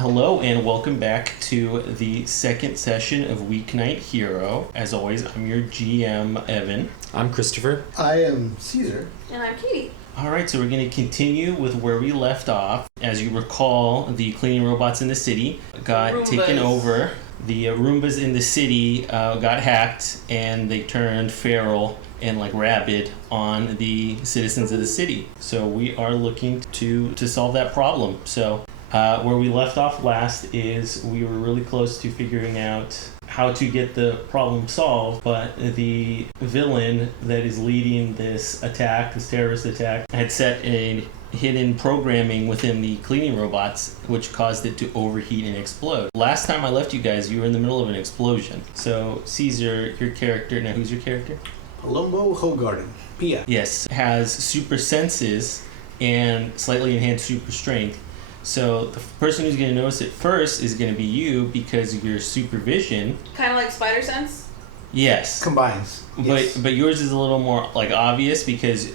Hello and welcome back to the second session of Weeknight Hero. As always, I'm your GM, Evan. I'm Christopher. I am Caesar. And I'm Katie. Alright, so we're going to continue with where we left off. As you recall, the cleaning robots in the city got Roombas. taken over. The Roombas in the city got hacked and they turned feral and rabid on the citizens of the city. So we are looking to solve that problem. So where we left off last is we were really close to figuring out how to get the problem solved, but the villain that is leading this attack, this terrorist attack, had set a hidden programming within the cleaning robots, which caused it to overheat and explode. Last time I left you guys, you were in the middle of an explosion. So Caesar, your character, now who's your character? Polumbo Hogarden. Pia. Yes, has super senses and slightly enhanced super strength. So the person who's going to notice it first is going to be you because of your supervision. Kind of like spider sense? Yes. Combines. Yes. But yours is a little more obvious because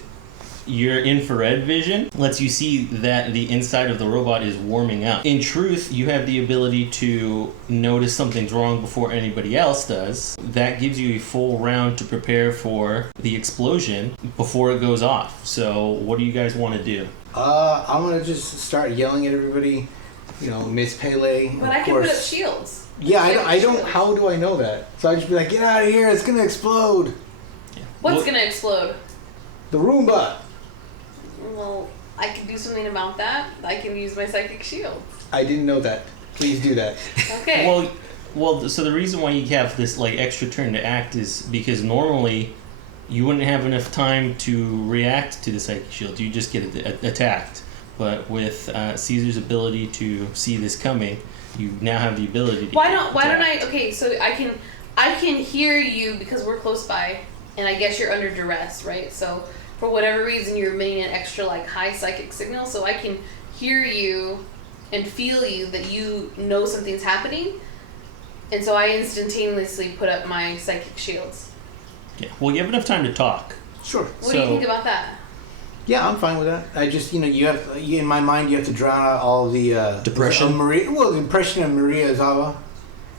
your infrared vision lets you see that the inside of the robot is warming up. In truth, you have the ability to notice something's wrong before anybody else does. That gives you a full round to prepare for the explosion before it goes off. So what do you guys want to do? I'm gonna just start yelling at everybody. You know, Miss Pele. But I can put up shields. Yeah, I don't. How do I know that? So I just be like, get out of here! It's gonna explode. Yeah. What's gonna explode? The Roomba. Well, I can do something about that. I can use my psychic shield. I didn't know that. Please do that. Okay. Well. So the reason why you have this extra turn to act is because normally you wouldn't have enough time to react to the psychic shield. You just get attacked. But with Caesar's ability to see this coming, you now have the ability to. Why don't I? Okay, so I can hear you because we're close by, and I guess you're under duress, right? So for whatever reason, you're emitting an extra high psychic signal, so I can hear you and feel you that you know something's happening, and so I instantaneously put up my psychic shields. Yeah. Well, you have enough time to talk. Sure. What do you think about that? Yeah, I'm fine with that. I just, you have in my mind, you have to drown out all the Depression. The impression of Maria Zawa.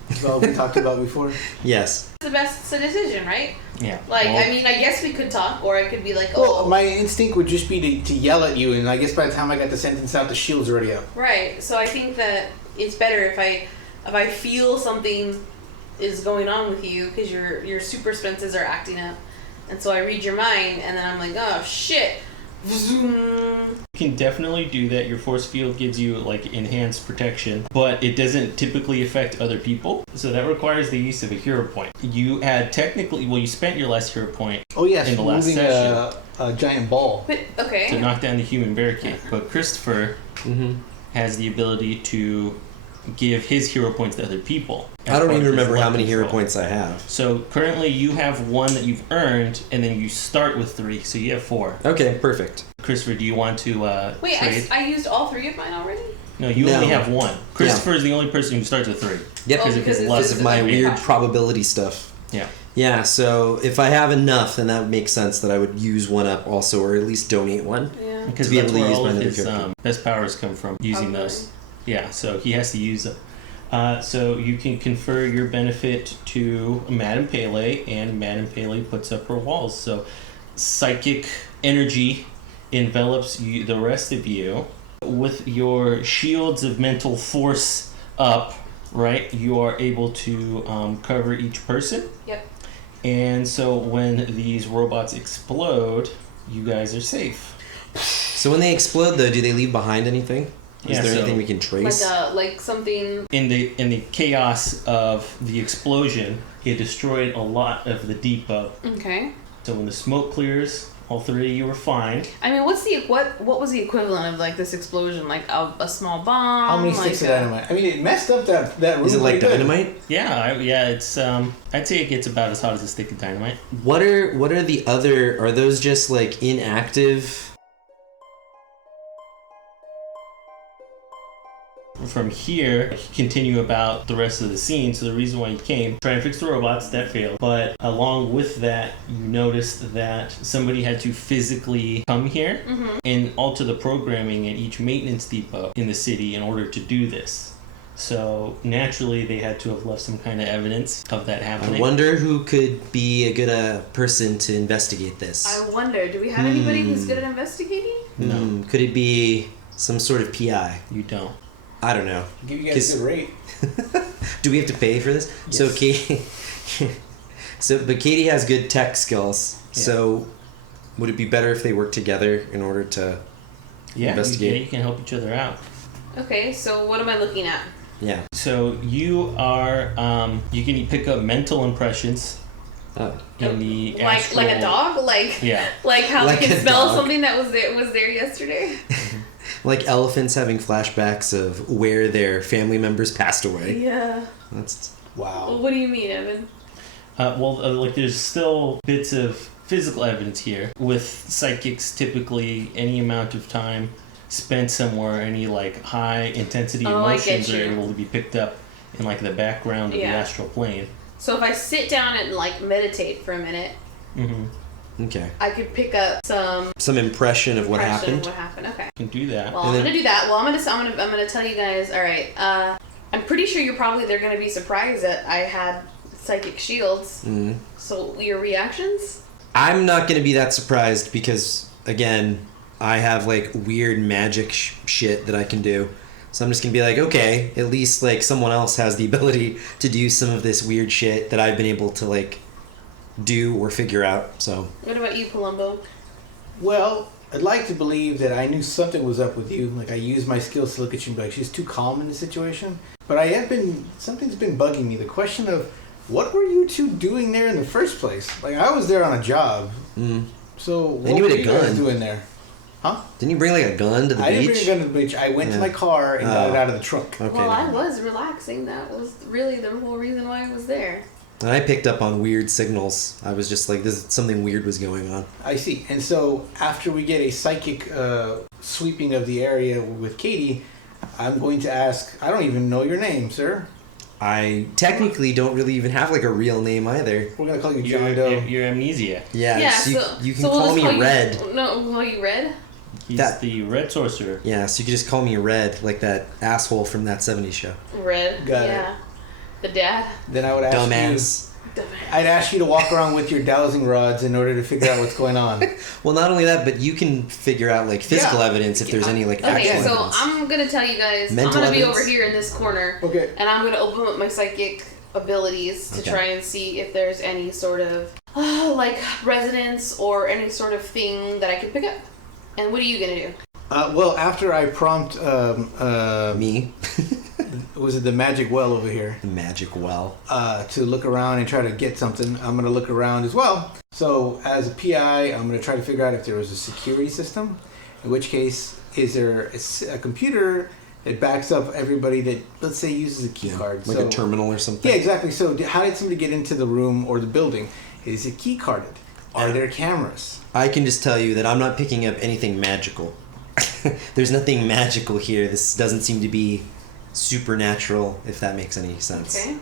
That's what we talked about before. Yes. It's the best decision, right? Yeah. I guess we could talk, or I could be like, Well, my instinct would just be to yell at you, and I guess by the time I got the sentence out, the shield's already up. Right. So I think that it's better if I feel something is going on with you because your super senses are acting up, and so I read your mind, and then I'm like, oh shit. You can definitely do that. Your force field gives you enhanced protection, but it doesn't typically affect other people. So that requires the use of a hero point. You had you spent your last hero point. Oh yes, in the last moving session a giant ball. But okay. to knock down the human barricade. But Christopher has the ability to give his hero points to other people. I don't even remember how many hero points I have. So currently you have 1 that you've earned, and then you start with 3, so you have 4. Okay, perfect. Christopher, do you want to Wait, trade? I used all 3 of mine already? No, you only have 1. Christopher is the only person who starts with 3. Yep, because of my weird probability stuff. Yeah. Yeah, so if I have enough, then that would make sense that I would use 1 up also, or at least donate 1. Yeah. Because to be able to where use all my of other his character. best powers come from, using those. Yeah, so he has to use them. So you can confer your benefit to Madame Pele, and Madame Pele puts up her walls. So psychic energy envelops the rest of you. With your shields of mental force up, right, you are able to cover each person. Yep. And so when these robots explode, you guys are safe. So when they explode, though, do they leave behind anything? Is there anything we can trace? Like something... In the chaos of the explosion, it destroyed a lot of the depot. Okay. So when the smoke clears, all 3 of you are fine. I mean, what was the equivalent of this explosion? A small bomb? How many sticks of dynamite? I mean, it messed up that room. Is it like dynamite? Yeah, it's I'd say it gets about as hot as a stick of dynamite. What are the other? Are those just inactive? From here, continue about the rest of the scene. So the reason why you came, try and fix the robots, that failed. But along with that, you noticed that somebody had to physically come here and alter the programming at each maintenance depot in the city in order to do this. So naturally, they had to have left some kind of evidence of that happening. I wonder who could be a good person to investigate this. I wonder, do we have anybody who's good at investigating? No. Could it be some sort of PI? You don't. I don't know. Give you guys a good rate. Do we have to pay for this? Yes. So Katie, but Katie has good tech skills. Yeah. So would it be better if they work together in order to investigate? You can help each other out. Okay, so what am I looking at? Yeah. So you are, you can pick up mental impressions Oh. in the Like astral... a dog? Like Yeah. like how Like they can a smell dog. something that was there yesterday? Like elephants having flashbacks of where their family members passed away. Yeah. That's Wow. Well, what do you mean, Evan? Like there's still bits of physical evidence here. With psychics, typically any amount of time spent somewhere, any like high intensity Oh, I emotions get are you. able to be picked up in like the background of the Yeah. astral plane. So if I sit down and like meditate for a minute, Mm-hmm. okay. I could pick up some Some impression of what impression happened. of what happened. Okay. You can do that. Well, And I'm then- gonna do that. Well, I'm gonna tell you guys. All right. I'm pretty sure they're gonna be surprised that I had psychic shields. Mhm. So your reactions? I'm not going to be that surprised because, again, I have like weird magic shit that I can do. So I'm just going to be like, okay, at least like someone else has the ability to do some of this weird shit that I've been able to like do or figure out. So What about you, Polumbo? Well, I'd like to believe that I knew something was up with you. Like I used my skills to look at you and be like, she's too calm in the situation. But something's been bugging me. The question of, what were you two doing there in the first place? Like I was there on a job. So what you were had a you guys gun. doing there? Huh? didn't you bring like a gun to the I beach? didn't bring a gun to the beach. I went to Yeah. my car and got it out of the trunk. Okay. Well, I then. was relaxing. That was really the whole reason why I was there. And I picked up on weird signals. I was just like, something weird was going on. I see. And so after we get a psychic sweeping of the area with Katie, I'm going to ask, I don't even know your name, sir. I technically don't really even have like a real name either. We're going to call you John Doe. Your amnesia. Yeah, so you can we'll call just me you- Red. No, we'll call you Red? He's That- the red sorcerer. Yeah, so you can just call me Red, like that asshole from that 70s show. Red. Got it. yeah. The dad. Then I would ask Dumbass. I'd ask you to walk around with your dowsing rods in order to figure out what's going on. Well, not only that, but you can figure out like physical evidence if there's any like Okay, actual so evidence. I'm gonna tell you guys. Mental I'm gonna be evidence? over here in this corner, Okay. and I'm gonna open up my psychic abilities to Okay. try and see if there's any sort of like resonance or any sort of thing that I can pick up. And what are you gonna do? Well, after I prompt, Me, was it the magic well over here, the magic well. to look around and try to get something, I'm going to look around as well. So as a PI, I'm going to try to figure out if there was a security system, in which case, is there a computer that backs up everybody that, let's say, uses a key card. Like So- a terminal or something. Yeah, exactly. So how did somebody get into the room or the building? Is it key carded? Are there cameras? I can just tell you that I'm not picking up anything magical. There's nothing magical here. This doesn't seem to be supernatural, if that makes any sense. Okay.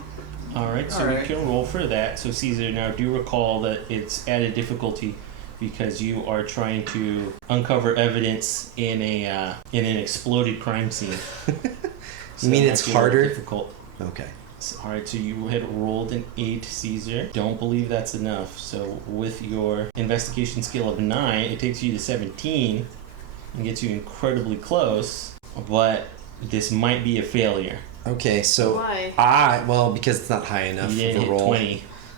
Alright, so Alright. we can roll for that. So Caesar, now do recall that it's added difficulty because you are trying to uncover evidence in an exploded crime scene. You mean that it's might be a little harder? Difficult. Okay. Alright, so you had rolled an 8, Caesar. Don't believe that's enough. So with your investigation skill of 9, it takes you to 17 and gets you incredibly close, but this might be a failure. Okay, so Why? well, because it's not high enough You didn't of a hit roll. 20.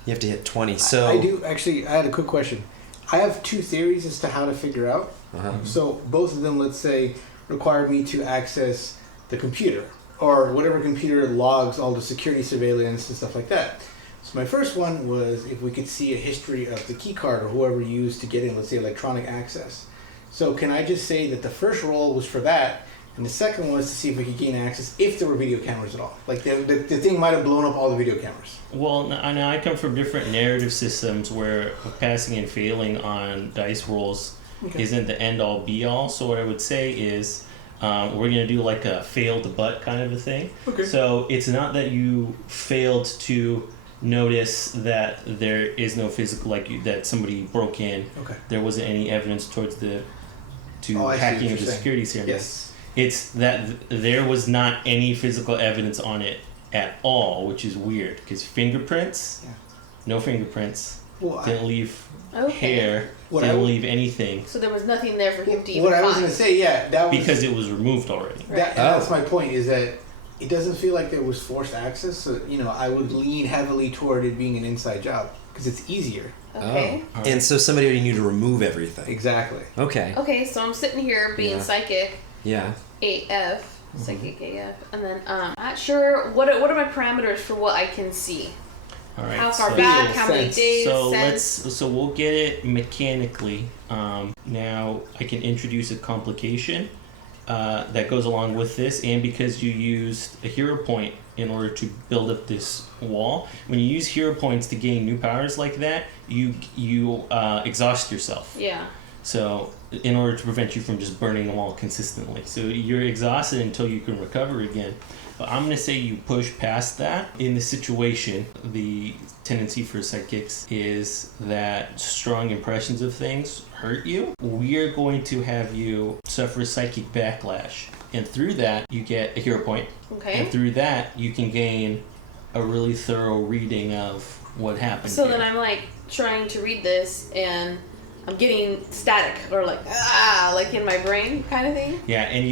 You have to hit 20. So I do actually. I had a quick question. I have two theories as to how to figure out. Uh-huh. So both of them, let's say, required me to access the computer or whatever computer logs all the security surveillance and stuff like that. So my first one was if we could see a history of the key card or whoever used to get in, let's say, electronic access. So can I just say that the first roll was for that, and the second was to see if we could gain access if there were video cameras at all? Like the thing might have blown up all the video cameras. Well, now I come from different narrative systems where passing and failing on dice rolls Okay. isn't the end all be all. So what I would say is we're going to do like a failed but kind of a thing. Okay. So it's not that you failed to notice that there is no physical, that somebody broke in. Okay. There wasn't any evidence towards Oh, I see what hacking you're of the saying. security cameras. Yes. It's that there was not any physical evidence on it at all, which is weird because fingerprints, no fingerprints, Well, didn't leave Okay. hair, What didn't I- leave anything So there was nothing there for him to even what I was find. gonna say, that was because it was removed already. that's my point. Is that it doesn't feel like there was forced access. So I would lean heavily toward it being an inside job because it's easier. Okay. Oh. And so somebody would need to remove everything. Exactly. Okay. Okay, so I'm sitting here being Yeah. psychic Yeah. AF, psychic AF, and then not sure what are my parameters for what I can see. All right. How far so- back? How many sense. days? So sense? so we'll get it mechanically. Now I can introduce a complication that goes along with this, and because you used a hero point in order to build up this wall, when you use hero points to gain new powers like that, you exhaust yourself. Yeah. So in order to prevent you from just burning the wall consistently, so you're exhausted until you can recover again. But I'm gonna say you push past that. In the situation, the tendency for psychics is that strong impressions of things hurt you. We're going to have you suffer psychic backlash, and through that you get a hero point, Okay. and through that you can gain a really thorough reading of what happened. So here. then I'm like trying to read this and I'm getting static or like in my brain kind of thing. Yeah, and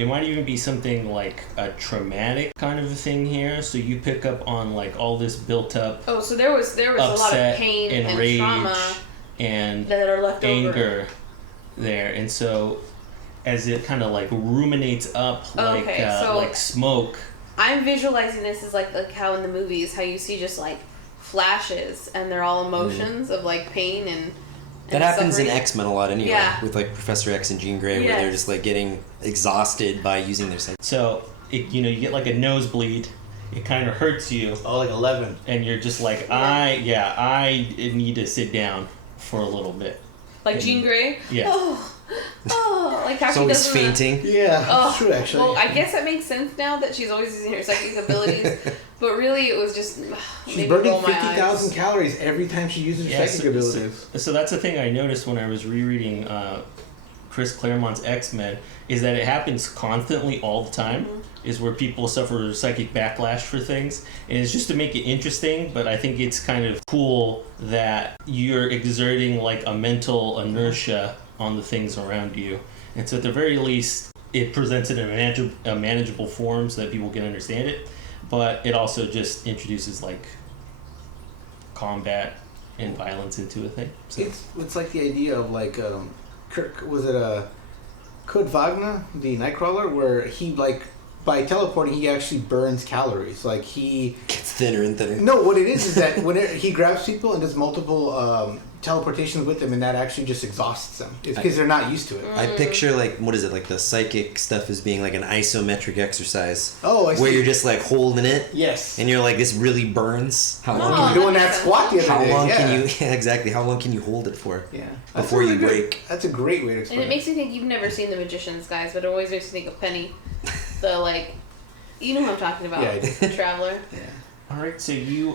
it might even be something like a traumatic kind of a thing here. So you pick up on like all this built up Oh, so there was a lot of upset pain and and rage trauma and that are left over. anger there, and so as it kind of like ruminates up Okay, so- like smoke. I'm visualizing this as like how in the movies how you see just like flashes and they're all emotions of like pain and That happens suffering. in X-Men a lot anyway, Yeah. with like Professor X and Jean Grey, where they're Yes. just like getting exhausted by using their psychic. So you get like a nosebleed. It kind of hurts you, Oh, like 11. and you're just like, I need to sit down for a little bit. like Jean Grey. Yeah. Oh, like how It's she always doesn't. fainting. Yeah, Oh, that's true actually. Well, I guess that makes sense now that she's always using her psychic abilities, but really it was just She's made me burning roll my 50,000 eyes. calories every time she uses her psychic abilities. So that's the thing I noticed when I was rereading Chris Claremont's X-Men, is that it happens constantly all the time, is where people suffer psychic backlash for things. And it's just to make it interesting, but I think it's kind of cool that you're exerting like a mental inertia on the things around you. And so at the very least, it presents it in a manageable form so that people can understand it. But it also just introduces like combat and violence into a thing. So. It's like the idea of like Kurt Wagner, the Nightcrawler, where he like by teleporting he actually burns calories. Like he Gets thinner and thinner. no, what it is that whenever he grabs people and does multiple teleportations with them, and that actually just exhausts them. It's because they're not used to it. I picture like what is it, like the psychic stuff as being like an isometric exercise. Oh, I see. Where you're just like holding it, Yes. and you're like, this really burns. How long? Oh, Can You're doing that that makes squat the sense. other How day. long yeah. can you? Yeah, exactly. How long can you hold it for? Yeah. Before you break. That's a great way to explain And it makes me think you've never seen The Magicians, guys, but it always makes me think of Penny, the like, you know who I'm talking about, Yeah, I do. the traveler. Yeah. All right, so you,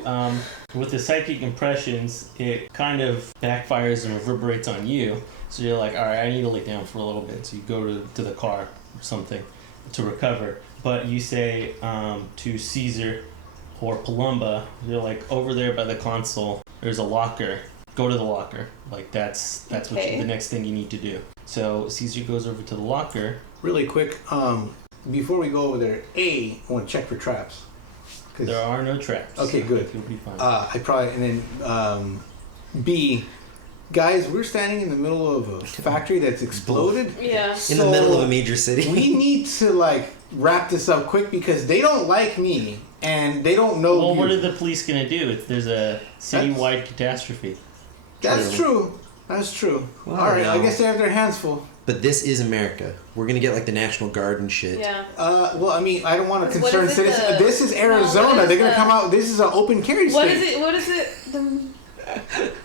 with the psychic impressions, it kind of backfires and reverberates on you. So you're like, all right, I need to lay down for a little bit. So you go to the car or something to recover. But you say to Caesar or Polumbo, you're like, over there by the console, there's a locker. Go to the locker. Like that's Okay. the next thing you need to do. So Caesar goes over to the locker. Really quick, before we go over there, I want to check for traps. 'Cause- There are no traps. Okay, good. You'll be fine. I probably and then B, guys, we're standing in the middle of a factory that's exploded. Yeah. In the middle of a major city. We need to like wrap this up quick because they don't like me and they don't know. Well, you. what are the police gonna do? There's a citywide catastrophe. That's true. That's true. Well, All right, I no. guess they have their hands full. But this is America. We're gonna get like the National Guard and shit. Yeah. Well, I mean, I don't want to What concern is it, citizens. the- This is what Arizona. is They're gonna the- come out. This is an open carry state. What is it? What is it?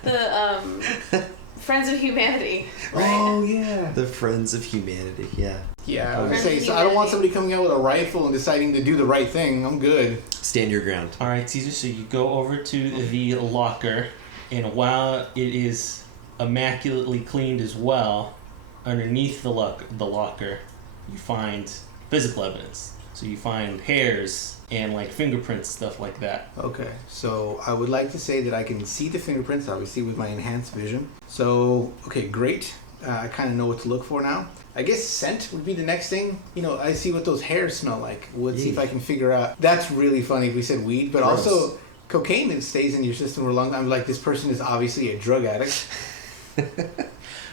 The Friends of Humanity, right? Oh yeah. The Friends of Humanity. Yeah. Yeah, I would Friends say of so. I don't want humanity. somebody coming out with a rifle and deciding to do the right thing. I'm good. Stand your ground. All right, Caesar. So you go over to the locker, and while it is immaculately cleaned as well, underneath the locker, you find physical evidence. So you find hairs and like fingerprints, stuff like that. Okay, so I would like to say that I can see the fingerprints, obviously, with my enhanced vision. So, okay, great. I kind of know what to look for now. I guess scent would be the next thing. You know, I see what those hairs smell like. Let's see if I can figure out. That's really funny if we said weed, but Gross. also cocaine, it stays in your system for a long time. Like, this person is obviously a drug addict.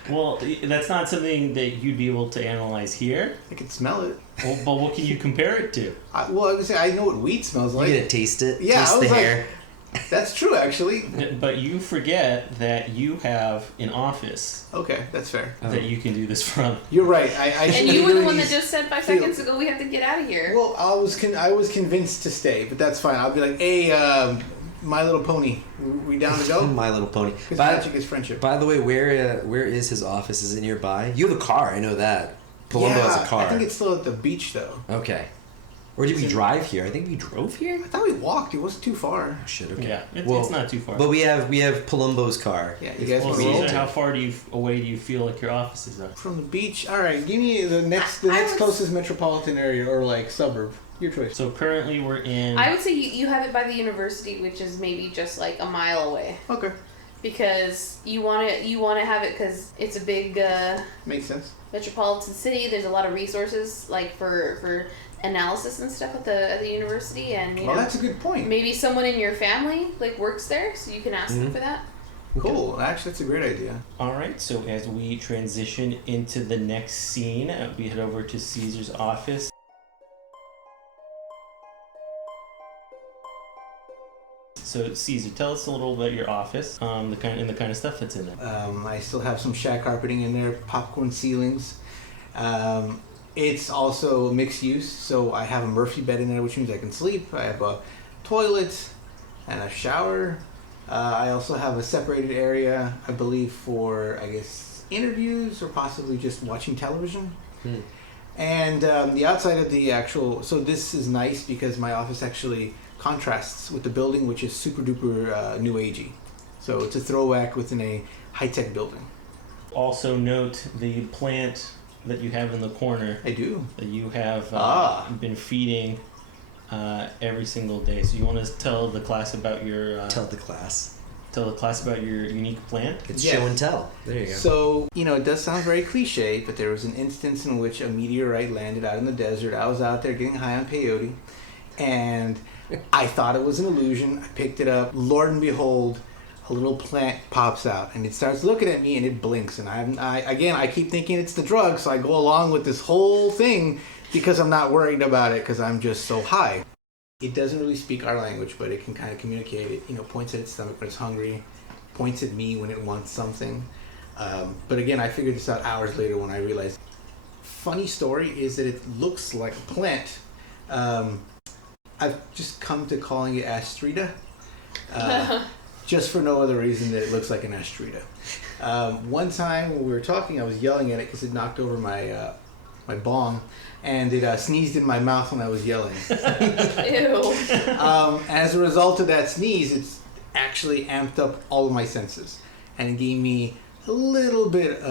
Well, that's not something that you'd be able to analyze here. I can smell it. Well, but what can you compare it to? I was gonna say, I know what weed smells like. You gonna taste it? Yeah, Taste I the was like- hair. That's true, actually. But you forget that you have an office Okay, that's fair. that you can do this from. You're right. I And should you were the really one that just said 5 feel- seconds ago we have to get out of here. Well, I was convinced to stay, but that's fine. I'll be like, hey, My Little Pony, we down to go? My Little Pony. Because By, magic is friendship. by the way, where is his office? Is it nearby? You have a car. I know that. Polumbo has a car. I think it's still at the beach, though. Okay. Or did we drive here? I think we drove here. I thought we walked. It wasn't too far. Oh, shit. Okay. Yeah, Well, it's not too far. But we have Polumbo's car. Yeah, you guys Well, want to roll? Caesar, how far away do you feel like your offices are? From the beach? All right, give me the next I was- closest metropolitan area or like suburb. Your choice. So currently we're in. I would say you have it by the university, which is maybe just like a mile away, Okay, because you want to have it because it's a big makes sense. metropolitan city. There's a lot of resources like for analysis and stuff at the university, and you Well, know that's a good point. maybe someone in your family like works there, so you can ask them for that. Cool. Actually, that's a great idea. All right. So as we transition into the next scene, we head over to Caesar's office. So Caesar, tell us a little about your office, the kind of stuff that's in there. I still have some shag carpeting in there, popcorn ceilings. It's also mixed use, so I have a Murphy bed in there, which means I can sleep. I have a toilet and a shower. I also have a separated area, I believe, for, I guess, interviews or possibly just watching television. And the outside of the actual... So this is nice because my office actually contrasts with the building, which is super duper new agey. So it's a throwback within a high-tech building. Also note the plant that you have in the corner I do. that you have been feeding every single day. So you want to tell the class about your Tell the class. unique plant? It's Yes. show and tell. There you go. So, it does sound very cliche, but there was an instance in which a meteorite landed out in the desert. I was out there getting high on peyote, and I thought it was an illusion. I picked it up. Lord and behold, a little plant pops out, and it starts looking at me, and it blinks. And I keep thinking it's the drug, so I go along with this whole thing because I'm not worried about it because I'm just so high. It doesn't really speak our language, but it can kind of communicate. It points at its stomach when it's hungry, points at me when it wants something. But again, I figured this out hours later when I realized. Funny story is that it looks like a plant. I've just come to calling it astrida, just for no other reason that it looks like an astrida. One time when we were talking, I was yelling at it because it knocked over my bong, and it sneezed in my mouth when I was yelling. Ew. As a result of that sneeze, it's actually amped up all of my senses, and it gave me a little bit,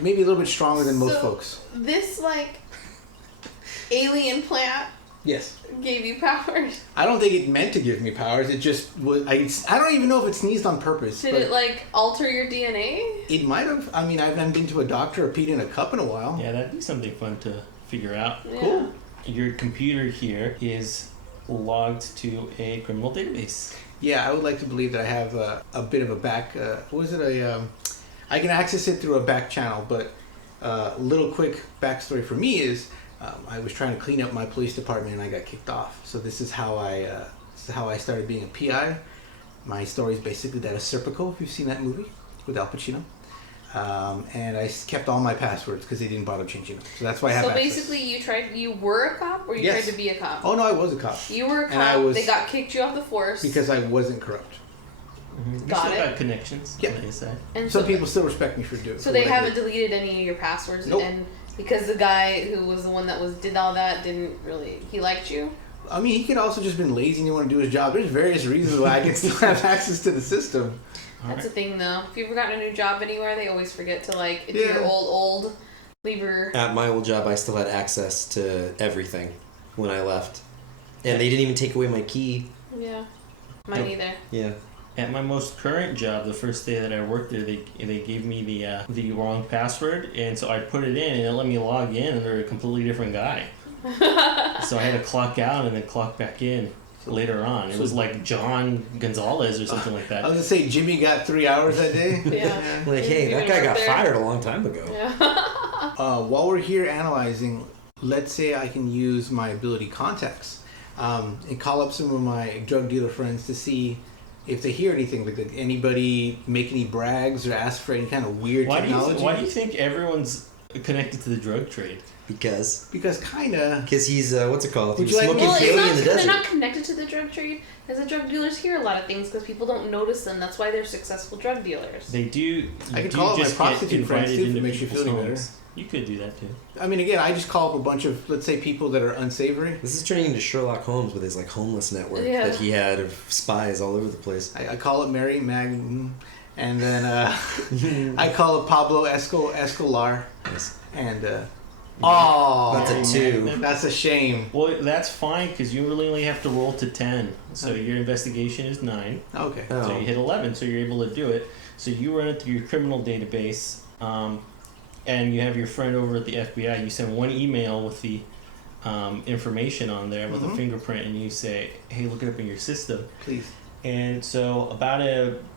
maybe a little bit stronger than most So- folks. This like alien plant Yes. gave you powers. I don't think it meant to give me powers. It just was. I don't even know if it sneezed on purpose. Did but it like alter your DNA? It might have. I mean, I haven't been to a doctor or peed in a cup in a while. Yeah, that'd be something fun to figure out. Yeah. Cool. Your computer here is logged to a criminal database. Yeah, I would like to believe that I have a bit of a back. What is it? I can access it through a back channel, but little quick backstory for me is I was trying to clean up my police department and I got kicked off. So this is how I started being a PI. My story is basically that of Serpico, if you've seen that movie with Al Pacino. And I kept all my passwords because they didn't bother changing them. So that's why I have So access. basically, you were a cop, or you Yes. tried to be a cop? Oh no, I was a cop You were a And I cop. was- They got kicked you off the force. because I wasn't corrupt. You Got still it. got connections Yeah. on the inside. and Some so, people still respect me for doing. So they haven't deleted any of your passwords, Nope. and because the guy who was the one that did all that didn't really he liked you. I mean, he could also just been lazy and didn't want to do his job. There's various reasons why I can still have access to the system. All That's right. the thing, though. If you've ever gotten a new job anywhere, they always forget to like if Yeah. you're old. Lever. At my old job, I still had access to everything when I left. And they didn't even take away my key. Yeah. Mine either. Yeah. At my most current job, the first day that I worked there, they gave me the wrong password, and so I put it in, and it let me log in under a completely different guy. So I had to clock out and then clock back in later on. It was like John Gonzalez or something like I that. was gonna say Jimmy got 3 hours that day. Yeah. Like, hey, that guy got fired a long time ago. Yeah. While we're here analyzing, let's say I can use my ability contacts and call up some of my drug dealer friends to see if they hear anything, like anybody make any brags or ask for any kind of weird technology. Why do you think everyone's connected to the drug trade? Because kinda. Because he's, what's it called? He Would was you like smoking me to- Pele in the they're desert. not connected to the drug trade because the drug dealers hear a lot of things because people don't notice them. That's why they're successful drug dealers. They do. I could do call up my just prostitute get friends, invited too, if it into makes you people's feel any homes. You could do that too. I mean, again, I just call up a bunch of, let's say, people that are unsavory. This is turning into Sherlock Holmes with his, like, homeless network Yeah. that he had of spies all over the place. I call up Mary Mag, and then I call up Pablo Escolar, Yes. and oh, That's a 2. that's a shame. Well, that's fine because you really only have to roll to 10. So your investigation is 9. Okay. Oh. So you hit 11, so you're able to do it. So you run it through your criminal database, and you have your friend over at the FBI. You send one email with the information on there with a fingerprint, and you say, "Hey, look it up in your system." Please. And so about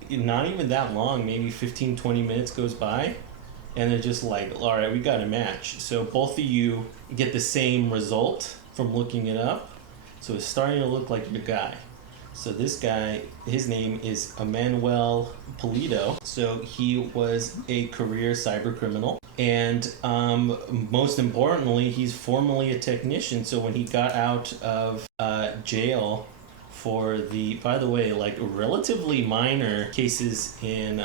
not even that long, maybe 15, 20 minutes goes by, and they're just like, "All right, we got a match." So both of you get the same result from looking it up. So it's starting to look like your guy. So this guy, his name is Emmanuel Polito. So he was a career cyber criminal. And most importantly, he's formerly a technician. So when he got out of jail for by the way, like relatively minor cases in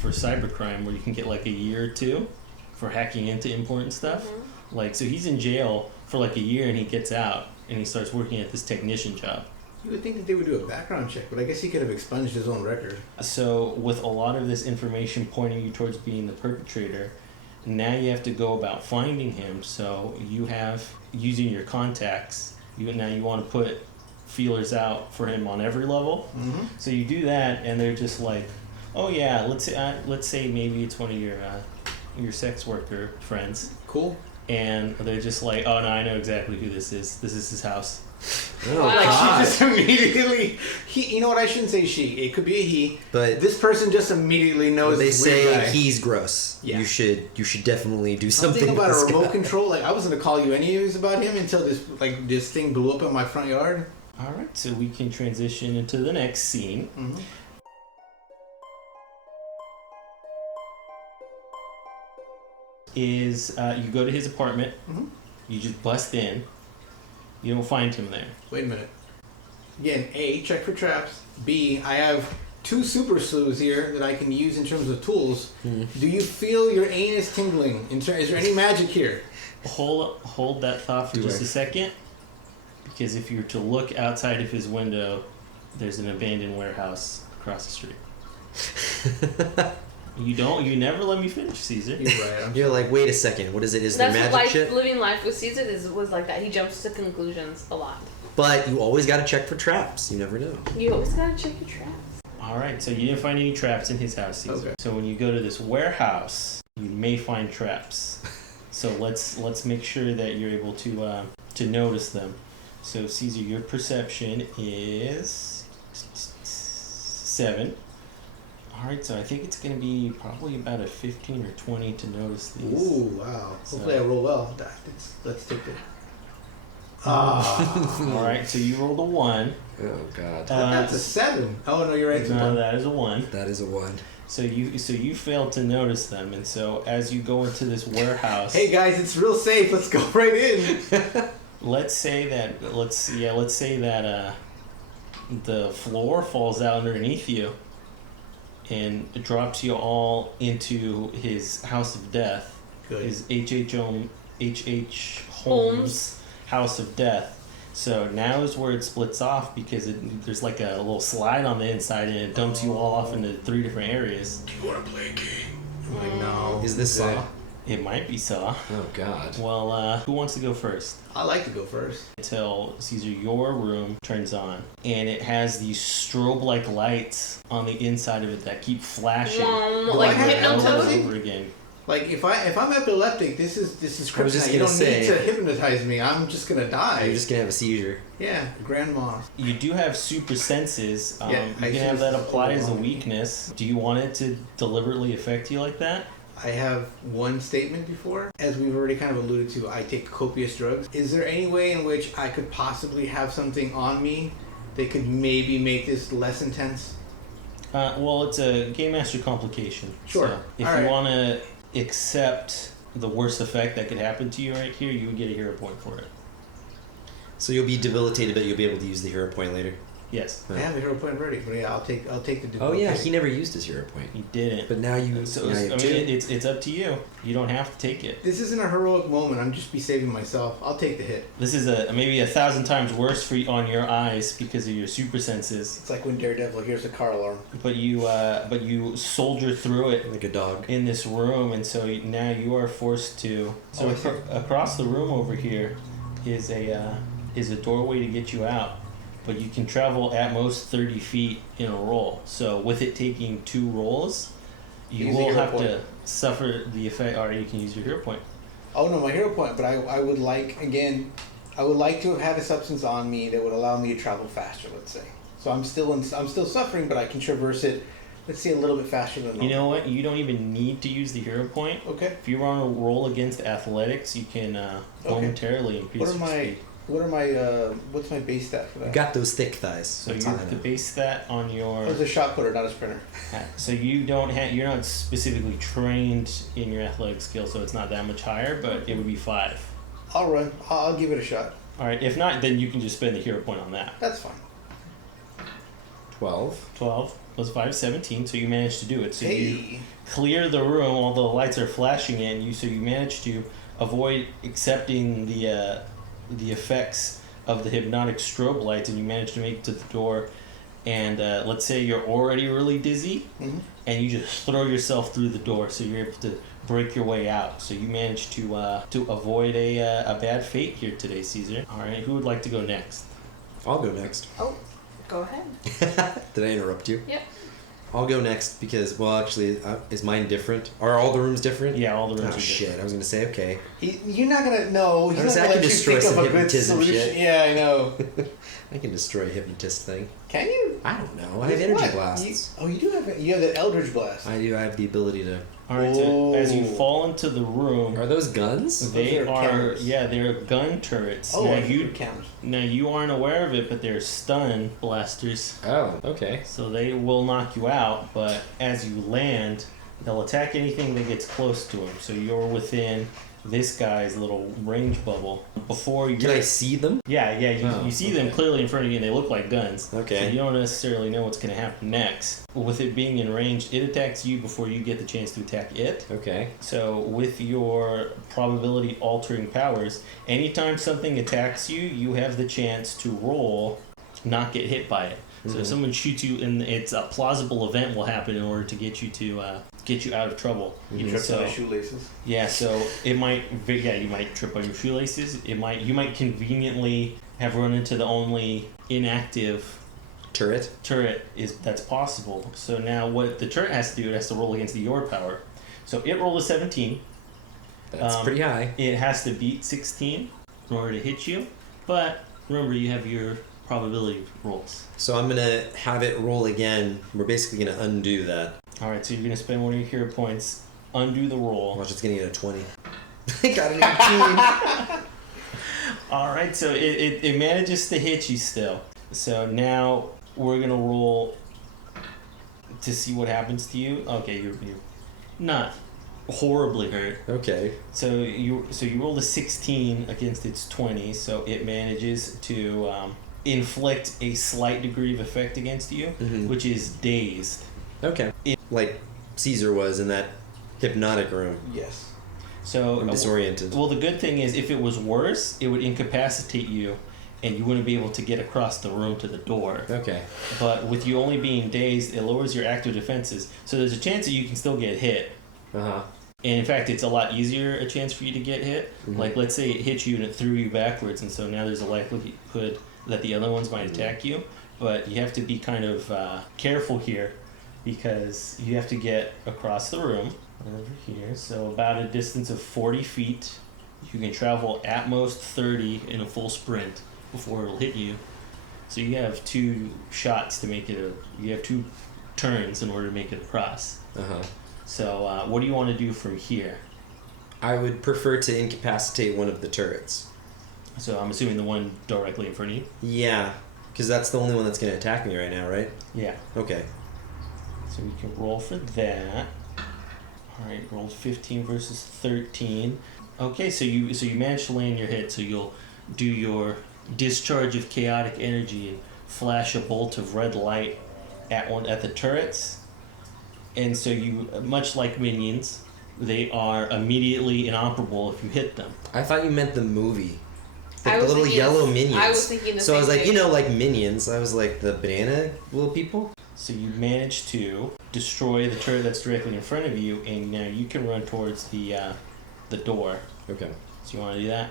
for cybercrime where you can get like a year or 2 for hacking into important stuff. Like, so he's in jail for like a year and he gets out and he starts working at this technician job. You would think that they would do a background check, but I guess he could have expunged his own record. So with a lot of this information pointing you towards being the perpetrator, now you have to go about finding him. So you have, using your contacts, you want to put feelers out for him on every level. So you do that, and they're just like, oh yeah, let's say maybe it's one of your sex worker friends, Cool. and they're just like, oh no, I know exactly who this is. This is his house. Oh, Wow. Like, God. she just immediately... you know what, I shouldn't say she. It could be a he. But This person just immediately knows they this weird say guy. he's gross. Yeah. You should definitely do something Something about with a this remote guy. control. Like, I was going to call you anyways about him until this thing blew up in my front yard. All right, so we can transition into the next scene. Is you go to his apartment, you just bust in, you don't find him there. Wait a minute. Again, A, check for traps. B, I have 2 super slews here that I can use in terms of tools. Do you feel your anus tingling? Is there any magic here? Hold that thought for just a second, because if you were to look outside of his window, there's an abandoned warehouse across the street. You never let me finish, Caesar. You're right. You're like, wait a second, what is it? Is there That's magic what shit? living life with Caesar was like that. He jumps to conclusions a lot. But you always gotta check for traps. You never know. You always gotta check your traps. All right, so you didn't find any traps in his house, Caesar. Okay. So when you go to this warehouse, you may find traps. So let's make sure that you're able to notice them. So Caesar, your perception is 7. All right, so I think it's going to be probably about a 15 or 20 to notice these. Ooh, wow. Hopefully I roll well. Let's take it. All right, so you rolled a 1. Oh God. That's a 7. Oh, no, you're right. No, that is a 1. That is a 1. So you failed to notice them, and so as you go into this warehouse, Hey guys, it's real safe. Let's go right in. let's say that the floor falls out underneath you, and it drops you all into his house of death. Good. His H.H. Holmes house of death. So now is where it splits off because there's like a little slide on the inside and it dumps you all off into 3 different areas. Do you want to play a game? I'm like, no. Is this Good. Saw? It might be Saw. Oh God. Well, who wants to go first? I like to go first. Until Caesar, your room turns on, and it has these strobe-like lights on the inside of it that keep flashing Like have over and hypnotoad? over again. Like if I'm epileptic, this is I was just kryptonite. You gonna don't say- need to hypnotize me. I'm just gonna die. You're just gonna have a seizure. Yeah, grandma. You do have super senses. Yeah, You I can have see. that apply as a weakness. Do you want it to deliberately affect you like that? I have one statement before. As we've already kind of alluded to, I take copious drugs. Is there any way in which I could possibly have something on me that could maybe make this less intense? Well, it's a Game Master complication. Sure. So if All you right. want to accept the worst effect that could happen to you right here, you would get a hero point for it. So you'll be debilitated, but you'll be able to use the hero point later. Yes. I have a hero point ready, but yeah, I'll take the. Oh yeah, debilitating. he never used his hero point. You didn't. But now you. So now I you have mean, two. it's up to you. You don't have to take it. This isn't a heroic moment. I'm just be saving myself. I'll take the hit. This is maybe 1,000 times worse for you on your eyes because of your super senses. It's like when Daredevil hears a car alarm. But you soldier through it Like a dog. in this room, and so now you are forced to. So I see. across the room over here is a doorway to get you out, but you can travel at most 30 feet in a roll. So with it taking 2 rolls, you Use the will hero have point. to suffer the effect. Or you can use your hero point. Oh no, my hero point. But I would like to have had a substance on me that would allow me to travel faster. Let's say. So I'm still suffering, but I can traverse it. Let's say a little bit faster than normal. You know what? You don't even need to use the hero point. Okay. If you want to roll against athletics, you can momentarily increase What are your my speed. what's my base stat for that? You got those thick thighs. So That's you all I the know. base stat on your. I was a shot putter, not a sprinter. So you don't have. You're not specifically trained in your athletic skill, so it's not that much higher. But it would be 5. I'll run. I'll give it a shot. All right. If not, then you can just spend the hero point on that. That's fine. 12. 12 plus 5, 17. So you managed to do it. So you Hey. clear the room while the lights are flashing in you. So you managed to avoid accepting the effects of the hypnotic strobe lights, and you managed to make it to the door. And let's say you're already really dizzy, Mhm. and you just throw yourself through the door, so you're able to break your way out. So you managed to avoid a bad fate here today, Caesar. All right, who would like to go next? I'll go next. Oh, go ahead. Did I interrupt you? Yep. I'll go next because, well, actually, is mine different? Are all the rooms different? Yeah, all the rooms Oh are shit! different. I was gonna say okay. You're not gonna know. He's I not was gonna actually let you destroy think of some a good hypnotism solution. shit. Yeah, I know. I can destroy a hypnotist thing. Can you? I don't know. I have With energy what? blasts. You do have. You have that Eldritch Blast. I do. I have the ability to. All right, so as you Whoa. fall into the room, Are those guns? they Those are are counters. they're gun turrets. Oh, now I you count. now you aren't aware of it, but they're stun blasters. Oh, okay. So they will knock you out, but as you land, they'll attack anything that gets close to them. So you're within this guy's little range bubble. Before you Can I see them? Yeah, you Oh, see them okay. clearly in front of you and they look like guns. Okay. So you don't necessarily know what's going to happen next. With it being in range, it attacks you before you get the chance to attack it. Okay. So with your probability altering powers, anytime something attacks you, you have the chance to roll, not get hit by it. So if someone shoots you, and it's a plausible event will happen in order to get you out of trouble. You tripped So- on my shoelaces. Yeah, so it might. Yeah, you might trip on your shoelaces. You might conveniently have run into the only inactive Turret. turret that's possible. So now what the turret has to do, it has to roll against your power. So it rolled a 17. That's pretty high. It has to beat 16 in order to hit you. But remember, you have your probability rolls. So I'm gonna have it roll again. We're basically gonna undo that. All right, so you're gonna spend one of your hero points, undo the roll. Watch, it's gonna get a 20. I got an 18. All right, so it manages to hit you still. So now we're gonna roll to see what happens to you. Okay, you're not horribly hurt. Okay. So you rolled a 16 against its 20, so it manages to inflict a slight degree of effect against you, Mhm. which is dazed. Okay. Like Caesar was in that hypnotic room. Yes. So I'm disoriented. Well, the good thing is, if it was worse, it would incapacitate you, and you wouldn't be able to get across the room to the door. Okay. But with you only being dazed, it lowers your active defenses, so there's a chance that you can still get hit. Uh huh. And in fact, it's a lot easier a chance for you to get hit. Mhm. Like, let's say it hit you and it threw you backwards, and so now there's a likelihood that the other ones might attack you. But you have to be kind of careful here because you have to get across the room over here. So about a distance of 40 feet. You can travel at most 30 in a full sprint before it'll hit you. So you have 2 shots to make it you have 2 turns in order to make it across. Uh-huh. So what do you want to do from here? I would prefer to incapacitate one of the turrets. So I'm assuming the one directly in front of you? Yeah, because that's the only one that's going to attack me right now, right? Yeah. Okay. So we can roll for that. Alright, rolled 15 versus 13. Okay, so you managed to land your hit, so you'll do your discharge of chaotic energy and flash a bolt of red light at the turrets. And so you, much like minions, they are immediately inoperable if you hit them. I thought you meant the movie. I The was little thinking- yellow minions. I was thinking the So I was same like, thing. you know, like minions. I was like the banana little people. So you manage to destroy the turret that's directly in front of you, and now you can run towards the door. Okay. So you want to do that?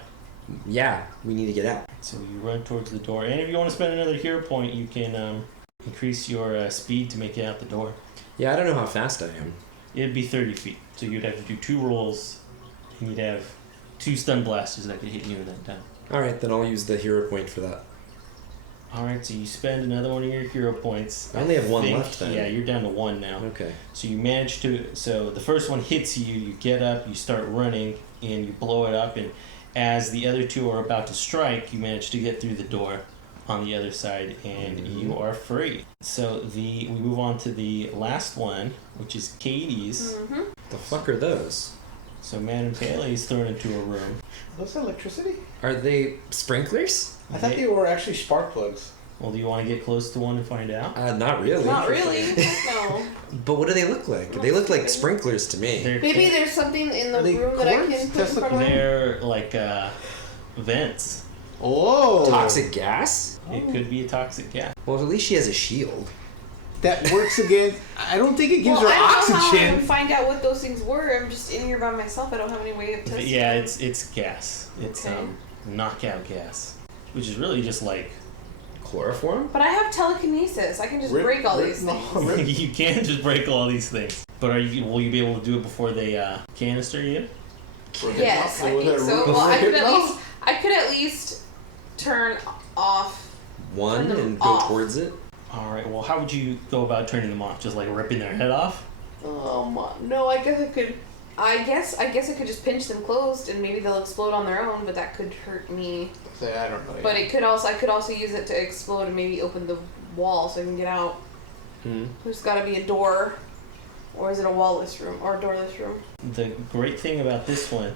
Yeah, we need to get out. So you run towards the door, and if you want to spend another hero point, you can increase your speed to make it out the door. Yeah, I don't know how fast I am. It'd be 30 feet, so you'd have to do 2 rolls, and you'd have 2 stun blasters that could hit you in that time. Alright, then I'll use the hero point for that. Alright, so you spend another one of your hero points. I only have 1 left then. Yeah, you're down to 1 now. Okay. So you manage to, so the first one hits you, you get up, you start running, and you blow it up, and as the other 2 are about to strike, you manage to get through the door on the other side, and you are free. So we move on to the last one, which is Katie's. Mm-hmm. The fuck are those? So Madame Pele is thrown into a room. Those electricity? Are they sprinklers? I thought they were actually spark plugs. Well, do you want to get close to one to find out? Not really. Not really. No. But what do they look like? They look like sprinklers to me. They're Maybe there's something in the Are they room that I cords? can put in Tesla front of them. They're like vents. Oh! Toxic gas? It could be a toxic gas. Well, at least she has a shield. That works against. I don't think it gives Well, her I don't know how I oxygen. would find out what those things were. I'm just in here by myself. I don't have any way of testing. Yeah, it's gas. It's Okay. knockout gas, which is really just like Chloroform? But I have telekinesis. I can just Rip- break all rip- these no, things. rip. you can't just break all these things. But will you be able to do it before they canister you? Yes, I With think that so. rope Well, I over could it? at least turn off. One Turn them and go off. towards it? All right. Well, how would you go about turning them off? Just like ripping their head off? No, I guess I could. I guess I could just pinch them closed and maybe they'll explode on their own, but that could hurt me. Say, I don't know. But I could also use it to explode and maybe open the wall so I can get out. Hmm. There's got to be a door, or is it a wall-less room or a doorless room? The great thing about this one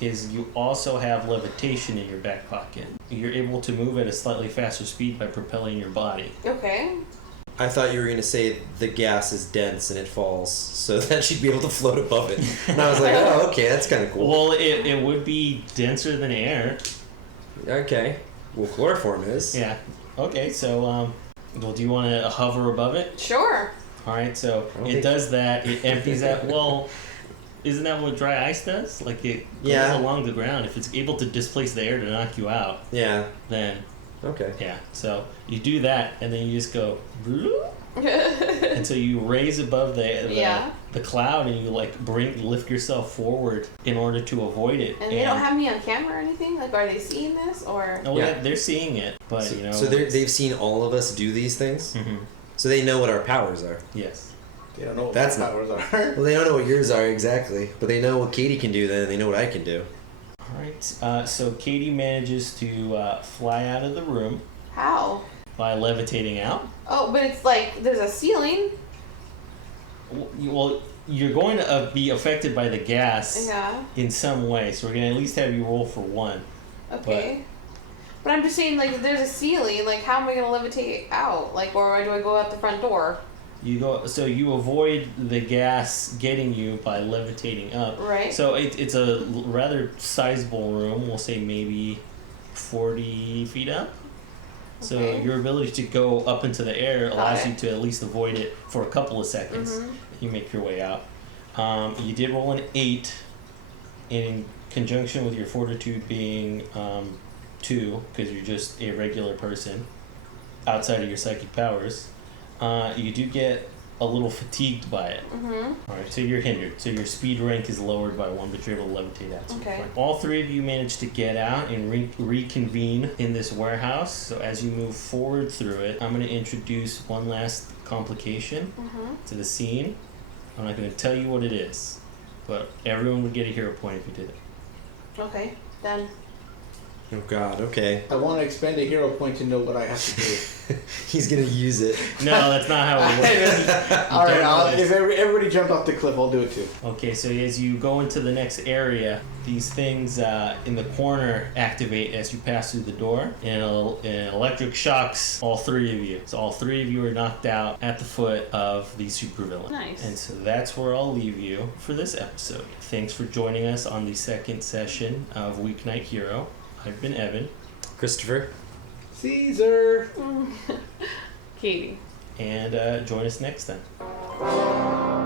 is you also have levitation in your back pocket. You're able to move at a slightly faster speed by propelling your body. Okay. I thought you were going to say the gas is dense and it falls, so that she'd be able to float above it. And I was like, oh, okay, that's kind of cool. Well, it would be denser than air. Okay. Well, chloroform is. Yeah. Okay, so, well, do you want to hover above it? Sure. Alright, so I don't it think- does that. It empties out. Well, isn't that what dry ice does? Like, it goes Yeah. along the ground. If it's able to displace the air to knock you out, Yeah. then, Okay. yeah. So you do that, and then you just go, bloop, and so you raise above Yeah. the cloud, and you, like, lift yourself forward in order to avoid it. And they don't have me on camera or anything? Like, are they seeing this, or...? Oh, Yeah. yeah, they're seeing it, but, So, you know. so they've seen all of us do these things? Mhm. So they know what our powers are. Yes. They don't know what That's my not- powers are. Well, they don't know what yours are exactly, but they know what Katie can do then, and they know what I can do. Alright, so Katie manages to fly out of the room How? by levitating out. Oh, but it's like, there's a ceiling. Well, you're going to be affected by the gas Yeah. in some way, so we're going to at least have you roll for one. Okay. But I'm just saying, like, if there's a ceiling, like, how am I gonna levitate out? Like, or do I go out the front door? You avoid the gas getting you by levitating up. Right. So it's a rather sizable room. We'll say maybe 40 feet up. So Okay. your ability to go up into the air allows it. you to at least avoid it for a couple of seconds. Mhm. You make your way out. You did roll an 8 in conjunction with your fortitude being 2, because you're just a regular person outside of your psychic powers. You do get a little fatigued by it. Alright, so you're hindered. So your speed rank is lowered by 1, but you're able to levitate out. So Okay. all 3 of you managed to get out and reconvene in this warehouse. So as you move forward through it, I'm going to introduce one last complication to the scene. I'm not going to tell you what it is, but everyone would get a hero point if you did it. Okay, done. Oh God. Okay. I want to expend a hero point to know what I have to do. He's gonna use it. No, that's not how it works. All right, Don't know if everybody jump off the cliff, I'll do it too. Okay, so as you go into the next area, these things in the corner activate as you pass through the door, and electric shocks all 3 of you. So all 3 of you are knocked out at the foot of the supervillain. Nice. And so that's where I'll leave you for this episode. Thanks for joining us on the second session of Weeknight Hero. I've been Evan. Christopher. Caesar. Katie. And join us next time.